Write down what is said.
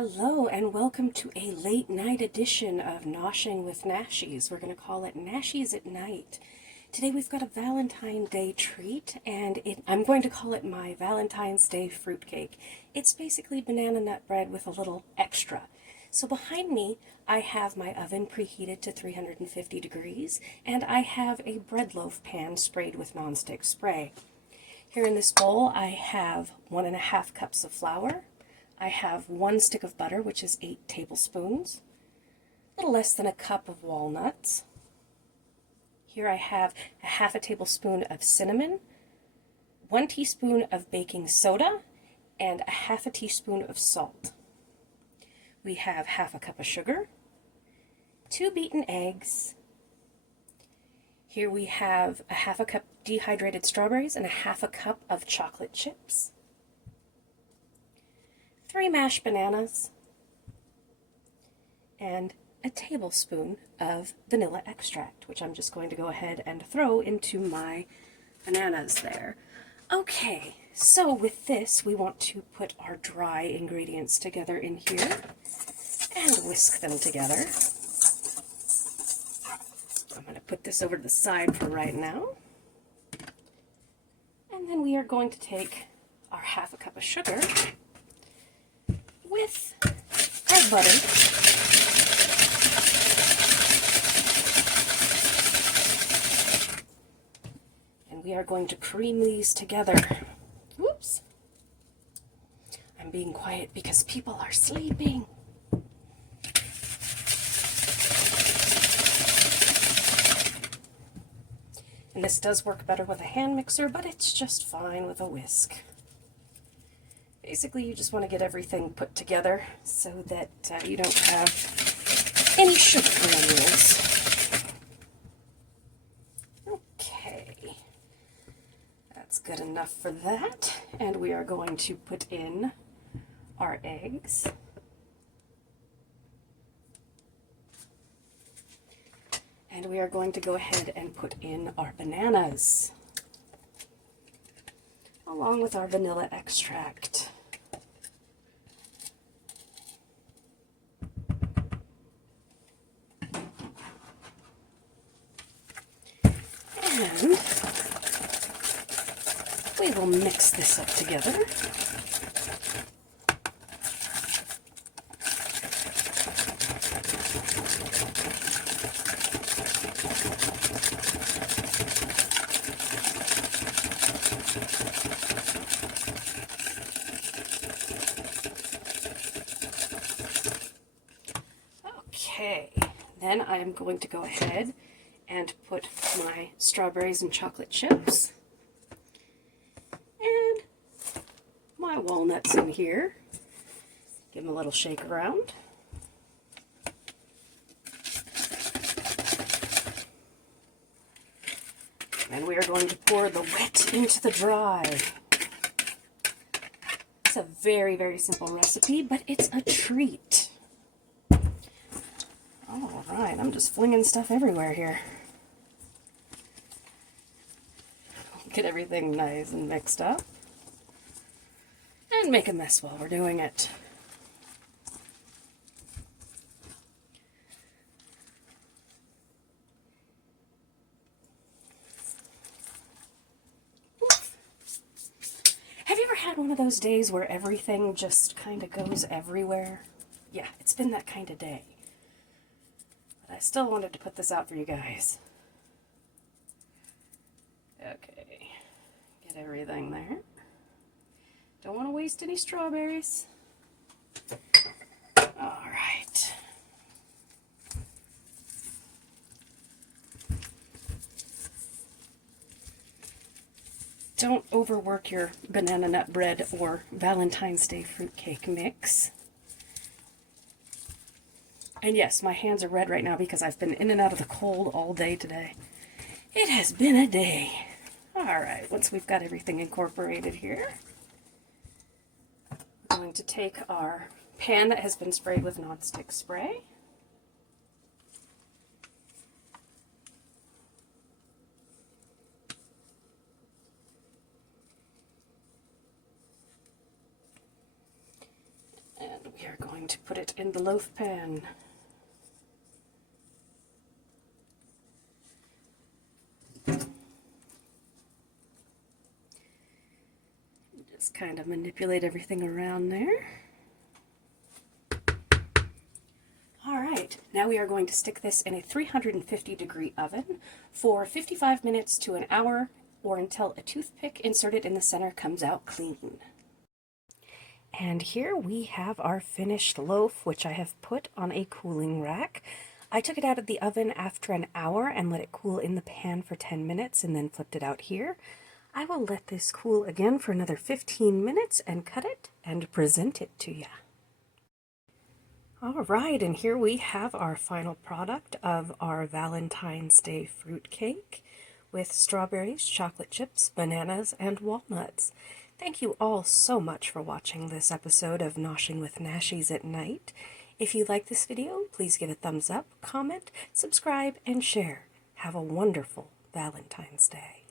Hello and welcome to a late night edition of Noshing with Nashies. We're going to call it Nashies at Night. Today we've got a Valentine's Day treat, and I'm going to call it my Valentine's Day fruitcake. It's basically banana nut bread with a little extra. So behind me I have my oven preheated to 350 degrees, and I have a bread loaf pan sprayed with nonstick spray. Here in this bowl I have 1.5 cups of flour. I have 1 stick of butter, which is 8 tablespoons, a little less than a cup of walnuts. Here I have a 1/2 tablespoon of cinnamon, 1 teaspoon of baking soda, and a 1/2 teaspoon of salt. We have 1/2 cup of sugar, 2 beaten eggs. Here we have a 1/2 cup dehydrated strawberries and a 1/2 cup of chocolate chips. 3 mashed bananas, and a tablespoon of vanilla extract, which I'm just going to go ahead and throw into my bananas there. Okay, so with this, we want to put our dry ingredients together in here and whisk them together. I'm going to put this over to the side for right now. And then we are going to take our 1/2 cup of sugar with our butter, and we are going to cream these together. Whoops! I'm being quiet because people are sleeping. And this does work better with a hand mixer, but it's just fine with a whisk. Basically, you just want to get everything put together so that you don't have any sugar granules. Okay, that's good enough for that. And we are going to put in our eggs. And we are going to go ahead and put in our bananas, along with our vanilla extract. And we will mix this up together. Okay, then I am going to go ahead and put my strawberries and chocolate chips and my walnuts in here. Give them a little shake around. And we are going to pour the wet into the dry. It's a very, very simple recipe, but it's a treat. All right, I'm just flinging stuff everywhere here. Get everything nice and mixed up. And make a mess while we're doing it. Have you ever had one of those days where everything just kind of goes everywhere? Yeah, it's been that kind of day. But I still wanted to put this out for you guys. Okay, get everything there. Don't want to waste any strawberries. All right. Don't overwork your banana nut bread or Valentine's Day fruitcake mix. And yes, my hands are red right now because I've been in and out of the cold all day today. It has been a day. All right, once we've got everything incorporated here, we're going to take our pan that has been sprayed with nonstick spray. And we are going to put it in the loaf pan. Just kind of manipulate everything around there. Alright, now we are going to stick this in a 350-degree oven for 55 minutes to an hour, or until a toothpick inserted in the center comes out clean. And here we have our finished loaf, which I have put on a cooling rack. I took it out of the oven after an hour and let it cool in the pan for 10 minutes and then flipped it out here. I will let this cool again for another 15 minutes and cut it and present it to you. Alright, and here we have our final product of our Valentine's Day fruitcake with strawberries, chocolate chips, bananas, and walnuts. Thank you all so much for watching this episode of Noshing with Nashies at Night. If you like this video, please give a thumbs up, comment, subscribe, and share. Have a wonderful Valentine's Day.